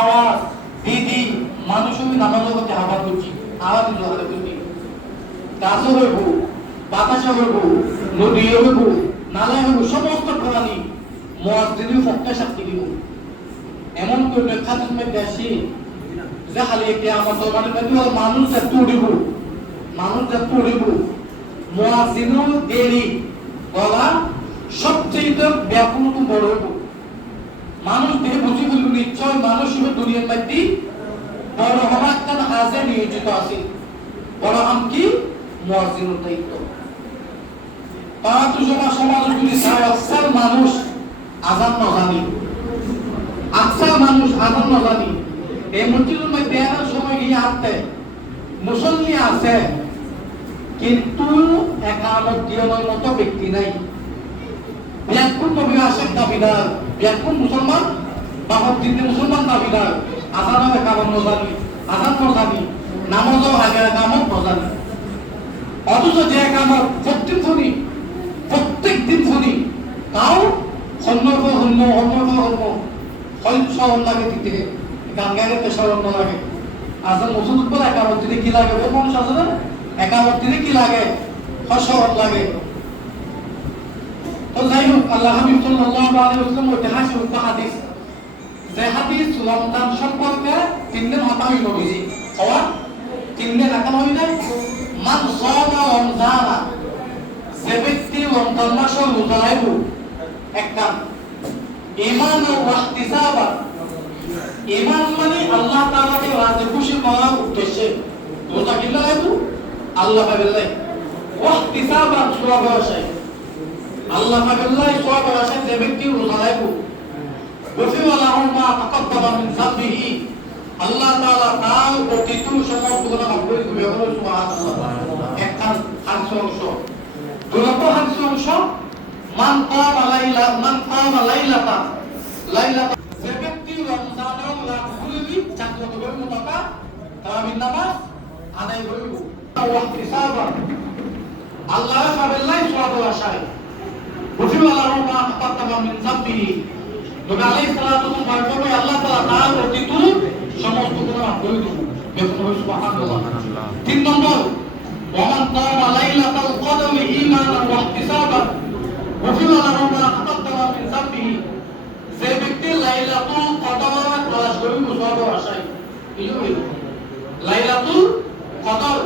আওয়াজ দিদি মানুষও নামাজের মধ্যে আওয়াজ করছি আওয়াজ জোরে করছি গাছও হইব বাতাসও হইব নদীও হইব নালায় হইব সমস্ত প্রাণী মুয়াজ্জিনের পক্ষে সাক্ষী দিব এমন করে ব্যাখ্যাতের মধ্যে আসি যে খালি কিয়ামত মানে মানুষ এত উড়িব মুয়াজ্জিনও দেরি গলা সবচেয়ে ব্যাকুল বড় হইব মানুষ দেহে বুঝি বলব নিশ্চয় মানুষ হবে দুনিয়ার মধ্যে বড় হওয়ার একটা কাজে নিয়োজিত আছে বড় হাম কি মুয়াজ্জিনের দায়িত্ব পাঁচ সমাজ যদি চায় আকসার মানুষ আজান না জানি এই মসজিদের মধ্যে আনার সময় গিয়ে হাঁটতে মুসল্লি আছে কিন্তু একামত দিনের মতো ব্যক্তি নাই ব্যাকুল নবী আশেক দাবিদার ব্যাকুল মুসলমান বাবার দিনে মুসলমান দাবিদার আজান একামত নজানি আজান নজানি নামাজও আগে একামত নজানি অথচ যে একামত প্রত্যেক দিন শুনি তাও হন্য লাগে দিতে গান গাইলে পেশা অন্য লাগে আজান মুসলমান বলে একামত দিনে কি লাগে ও মানুষ আছে না একামত দিনে কি লাগে ফসল লাগে তো যাই হোক আল্লাহ হাবিব সাল্লাল্লাহু আলাইহি ওয়াসাল্লাম ঐতিহাসিক হাদিস যে হাদিস রমজান সম্পর্কে তিন দিন হতাই নবীজি হওয়া তিন দিন একা হয়ে যায় মান সামা রমজানা যে ব্যক্তি রমজান মাসে রোজা রাখব একটা ঈমান ও ইহতিসাবা ঈমান মানে আল্লাহ তাআলাকে রাজি খুশি করার উদ্দেশ্যে রোজা কিলা রাখব আল্লাহ পাবেলাই ইহতিসাবা সওয়াব আশায় আল্লাহ পাবেলাই সওয়াব আশায় যে ব্যক্তি রোজা রাখব গফিরা লাহু মা তাকাদ্দামা মিন যামবিহি আল্লাহ তাআলা তার অতীত সমস্ত গুনাহ মাফ করে দিবে সুবহানাল্লাহ একটা অংশ দুটো অংশ মান কামা লাইলাতা যে ব্যক্তি রমজানের রাত খুলবি জাগ্রত হবে মুতাকা তারাবির নামাজ আদায় করব ওয়াহতিসাবা আল্লাহ পাবেলাই সওয়াব আশায় গফিরা লাহু মা তাকাদ্দামা মিন যামবিহি নবী আলাইহিস সালাতু ওয়াস সালাম আল্লাহ তাআলা তার অতীত সমস্ত গুনাহ মাফ করে দিবেন সুবহানাল্লাহ তিন নম্বর ওমান কামা লাইলাতাল কদর ঈমানান ওয়া ইহতিসাবান গফিরা লাহু মা তাকাদ্দামা মিন যামবিহি যে ব্যক্তি লাইলাতুল কদর তালাশ করবে সওয়াব আশায় এই লাইলাতুল কদর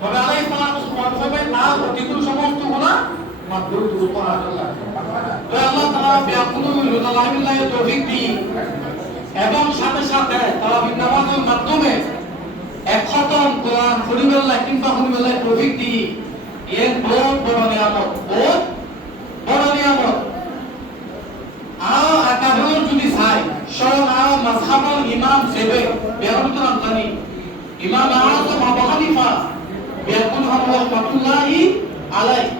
নবী আলাইহিস সালাতু ওয়াস সালাম তার অতীত সমস্ত গুনাহ মাফ করে দিবেন সুবহানাল্লাহ তো আল্লাহ তাআলা ব্যাকুল রোজালাহিল্লাহি তৌফিক দিই এবং সাথে সাথে তারাবির নামাজের মাধ্যমে এক খতম কোরআন পড়িবেলাই কিংবা শুনিবেলাই তৌফিক দিই এর বড় নিয়ামত আকারণ যদি চাই স্বয়ং মাযহাবুল ইমাম সেবে বেরন্ত জানি ইমাম আযম আবু হানিফা বেকুল রাহমাতুল্লাহি আলাইহি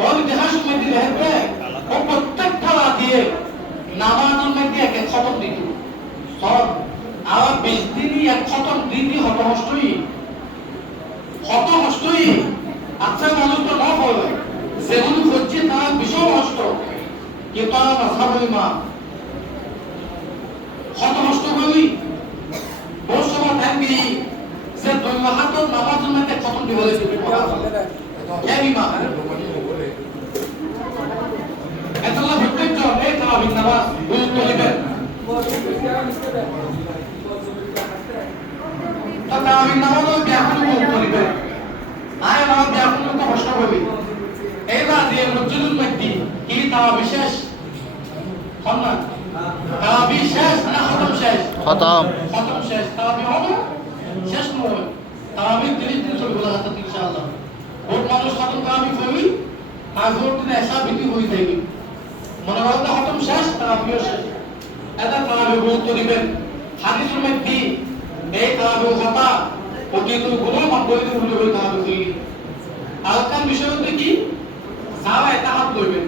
ওর ইতিহাস মধ্যে লেখে ও প্রত্যেক খেলা দিয়ে নামাজের মধ্যে এক খতম দিত সব আর 20 দিনই এক খতম দিনই হতহষ্টই আচ্ছা মানুষ তো না বলে যেগুলো হচ্ছে তার ভীষণ কষ্ট কিন্তু মাযহাবুল ইমাম হতহষ্ট করি বহু সময় থাকবি যে দুই হাতের নামাজের মধ্যে খতম দিব ইমাম এতলা প্রত্যেক জন এই তারাবির নামাজ গুরুত্ব দিবেন তারাবির নামাজও ব্যাকুল গুরুত্ব দিবেন আয় আমার ব্যাকুল তো কষ্ট করবি এইবার যে মসজিদুল মধ্যে কি তারাবি শেষ সম্মান তারাবি শেষ না খতম শেষ খতম শেষ তারাবি হবে শেষ নয় তারাবি 30 দিন চলবে লাগাতার ইনশাআল্লাহ বহুত মানুষ খতম তারাবি করবি আর বহুত দিন এসা বিধি হয়ে যাবে মনে করেন খতম শেষ তারাবিও শেষ এটা তারাবি গুরুত্ব দিবেন হাদিসের মধ্যে এই তারাবি কথা অতীত গুনাহ মাফ করে দিবেন বলে তারাবি করি আলকান বিষয় হচ্ছে কি যারা এটা হাত লইবেন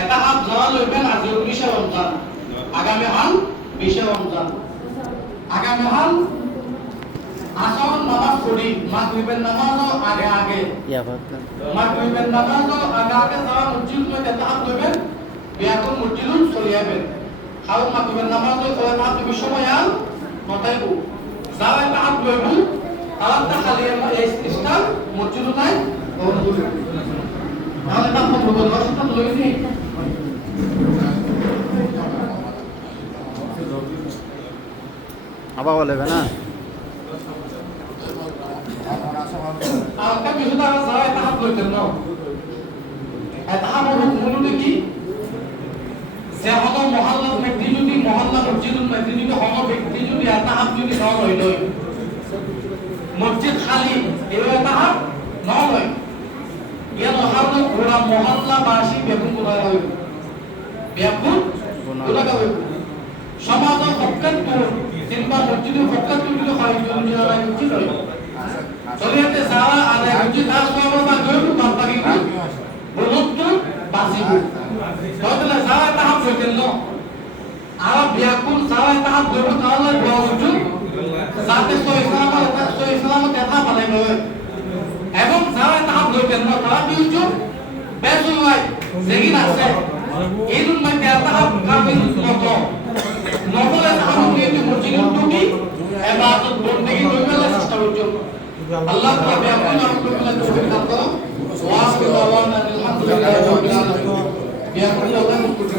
এটা হাত যারা লইবেন আজ 19 রমজান আগামী হাল 20 রমজান আগামী হাল আসর নামাজ পড়ি মাগরিবের নামাজও আগে মাগরিবের নামাজও আগে যারা মসজিদ মধ্যে তাহাত লইবেন বিয়াকুল মসজিদুল চলে যাবেন হাউল মাকতুবের নামাজ ওই তাহাব তুমি সময় আল নতাইব যাওয়া তাহাব লইব তাহাবটা খালি এই স্থান মসজিদ নাই তাহলে তাহাব বলবো দশটা লইনি আবার বলবে না আর কা কিছু টাকা যাওয়া তাহাব লইতেন না তাহাব মূলত কি যে হলো মহল্লা ব্যক্তি যদি মহল্লা মসজিদুল ব্যক্তি যদি হলো ব্যক্তি যদি তাহাব যদি ন লইল মসজিদ খালি এভাবে তাহাব ন লয় ইয়ানো হারনো পুরা মহল্লা বাসী বেগুন গুনাহ হইব বেগুন গুনাহ হইব সমাজের পক্ষে কিংবা মসজিদের পক্ষে যদি হয় যদি মসজিদ হইব শরীয়তে যারা আদায় করছে তার সব বা গয়রু বাকি বলতো বাসিব তাহলে যারা তাহাব হইতেন না আর বিয়াকুল যারা তাহাব হইব তাহলে বাউজু যাতে ইসলামত দেখা পালাই নয় এবং যারা তাহাব হইতেন না তারা কি হইছো বেজুয়াই যেগিন আছে এইরুম মধ্যে তাহাব কামিল মতো নবলে তাহাব নিয়ে মসজিদের টুকি ইবাদত বন্দেগী কইবেলা চেষ্টা করছো আল্লাহ তাআলা বিয়াকুল আমকুল্লাহ তৌফিক দান করো ওয়া আখিরু দাওয়ানা আলহামদুলিল্লাহি রাব্বিল আলামিন বিয়াকুল আল্লাহ মুকুতি